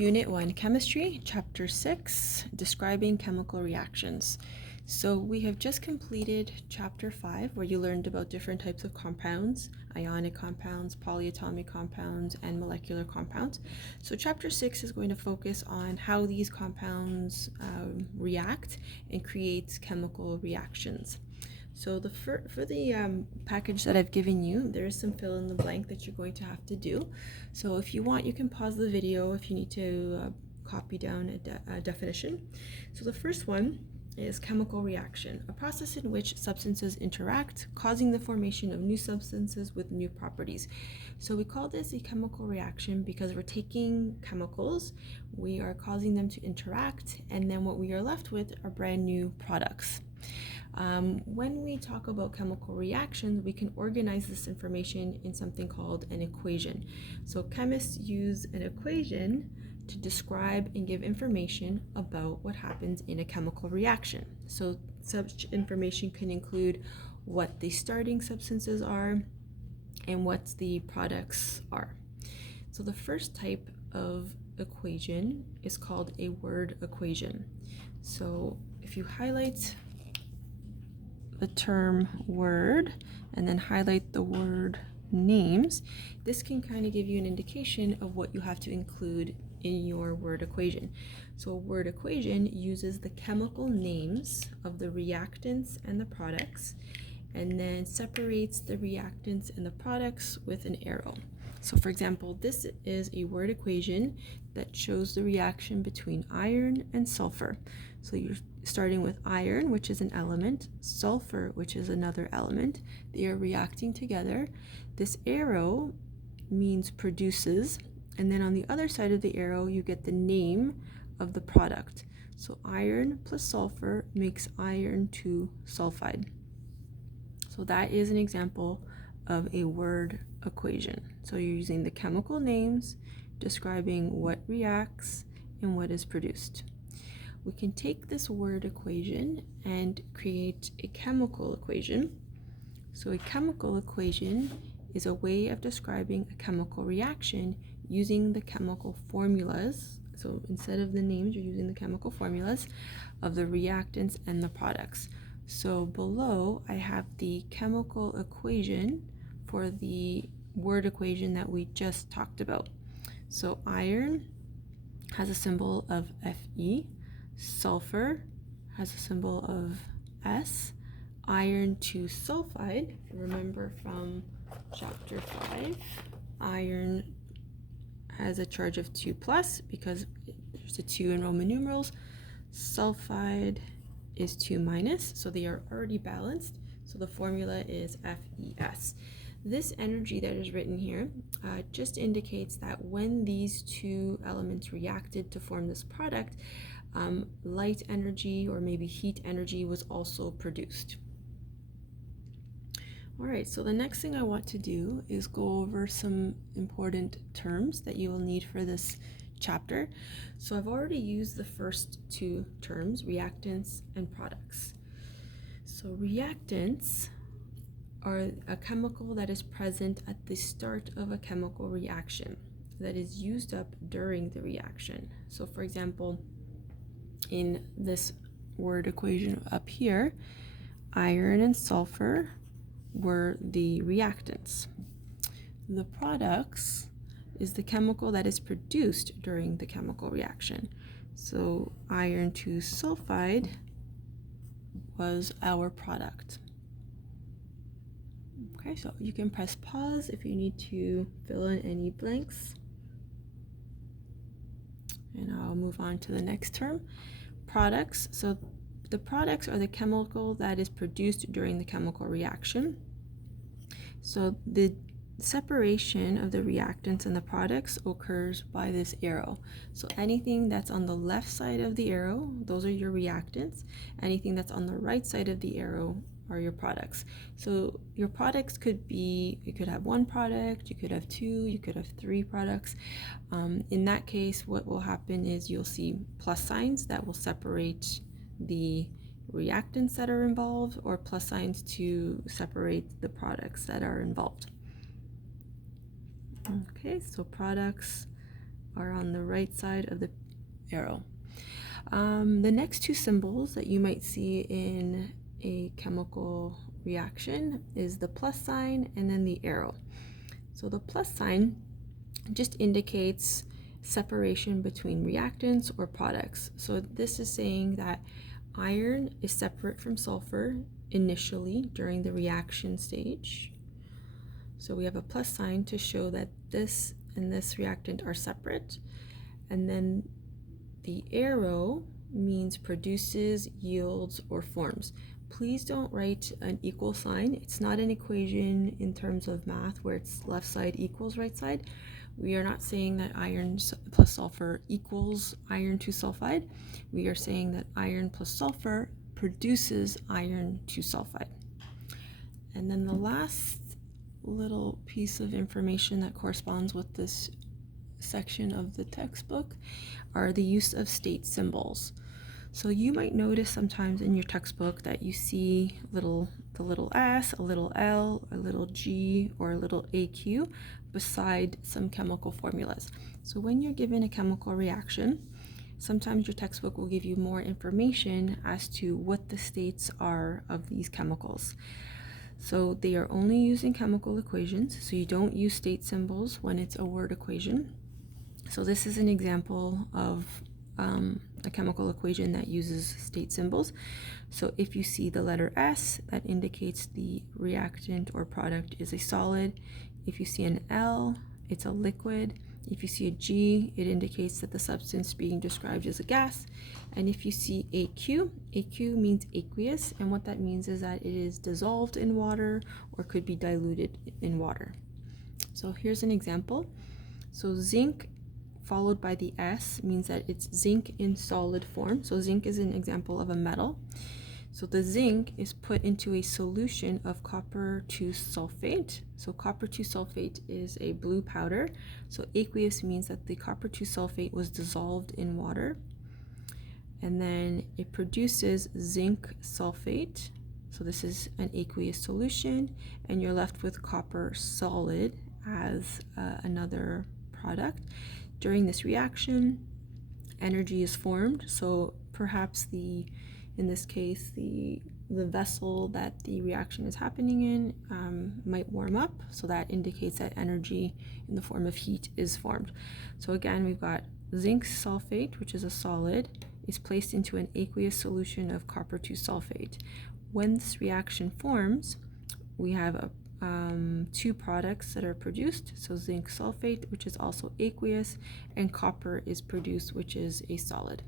Unit 1, Chemistry, Chapter 6, Describing Chemical Reactions. So we have just completed Chapter 5, where you learned about different types of compounds, ionic compounds, polyatomic compounds, and molecular compounds. So Chapter 6 is going to focus on how these compounds react and create chemical reactions. So for the package that I've given you, there is some fill in the blank that you're going to have to do. So if you want, you can pause the video if you need to copy down a definition. So the first one is chemical reaction, a process in which substances interact, causing the formation of new substances with new properties. So we call this a chemical reaction because we're taking chemicals, we are causing them to interact, and then what we are left with are brand new products. When we talk about chemical reactions, we can organize this information in something called an equation. So chemists use an equation to describe and give information about what happens in a chemical reaction. So such information can include what the starting substances are and what the products are. So the first type of equation is called a word equation. So if you highlight the term word and then highlight the word names, this can kind of give you an indication of what you have to include in your word equation. So a word equation uses the chemical names of the reactants and the products and then separates the reactants and the products with an arrow. So for example, this is a word equation that shows the reaction between iron and sulfur. So you're starting with iron, which is an element, sulfur, which is another element. They are reacting together. This arrow means produces, and then on the other side of the arrow, you get the name of the product. So iron plus sulfur makes iron 2 sulfide. So that is an example of a word equation. So you're using the chemical names describing what reacts and what is produced. We can take this word equation and create a chemical equation. So a chemical equation is a way of describing a chemical reaction using the chemical formulas. So instead of the names, you're using the chemical formulas of the reactants and the products. So below, I have the chemical equation for the word equation that we just talked about. So iron has a symbol of Fe, sulfur has a symbol of S, iron 2 sulfide, remember from chapter 5, iron has a charge of 2 plus because there's a 2 in Roman numerals, sulfide is 2 minus, so they are already balanced, so the formula is FeS. This energy that is written here just indicates that when these two elements reacted to form this product, light energy or maybe heat energy was also produced. All right, so the next thing I want to do is go over some important terms that you will need for this chapter. So I've already used the first two terms, reactants and products. So reactants are a chemical that is present at the start of a chemical reaction that is used up during the reaction. So for example, in this word equation up here, iron and sulfur were the reactants. The products is the chemical that is produced during the chemical reaction. So iron 2 sulfide was our product. Okay, so you can press pause if you need to fill in any blanks. And I'll move on to the next term, products. So the products are the chemical that is produced during the chemical reaction. So the separation of the reactants and the products occurs by this arrow. So anything that's on the left side of the arrow, those are your reactants. Anything that's on the right side of the arrow are your products. So your products could be, you could have one product, you could have two, you could have three products. In that case, what will happen is you'll see plus signs that will separate the reactants that are involved, or plus signs to separate the products that are involved. Okay, so products are on the right side of the arrow. The next two symbols that you might see in a chemical reaction is the plus sign and then the arrow. So the plus sign just indicates separation between reactants or products. So this is saying that iron is separate from sulfur initially during the reaction stage. So we have a plus sign to show that this and this reactant are separate. And then the arrow means produces, yields, or forms. Please don't write an equal sign. It's not an equation in terms of math where it's left side equals right side. We are not saying that iron plus sulfur equals iron 2 sulfide. We are saying that iron plus sulfur produces iron 2 sulfide. And then the last little piece of information that corresponds with this section of the textbook are the use of state symbols. So you might notice sometimes in your textbook that you see the little s, a little l, a little g, or a little aq beside some chemical formulas. So when you're given a chemical reaction, sometimes your textbook will give you more information as to what the states are of these chemicals. So they are only using chemical equations, so you don't use state symbols when it's a word equation. So this is an example of a chemical equation that uses state symbols. So if you see the letter S, that indicates the reactant or product is a solid. If you see an L, it's a liquid. If you see a G, it indicates that the substance being described is a gas. And if you see AQ, AQ means aqueous, and what that means is that it is dissolved in water or could be diluted in water. So here's an example. So zinc followed by the S means that it's zinc in solid form. So zinc is an example of a metal. So the zinc is put into a solution of copper 2 sulfate. So copper 2 sulfate is a blue powder. So aqueous means that the copper 2 sulfate was dissolved in water. And then it produces zinc sulfate. So this is an aqueous solution, and you're left with copper solid as another product. During this reaction, energy is formed. So perhaps in this case, the vessel that the reaction is happening in might warm up. So that indicates that energy in the form of heat is formed. So again, we've got zinc sulfate, which is a solid, is placed into an aqueous solution of copper 2 sulfate. When this reaction forms, we have two products that are produced. So zinc sulfate, which is also aqueous, and copper is produced, which is a solid.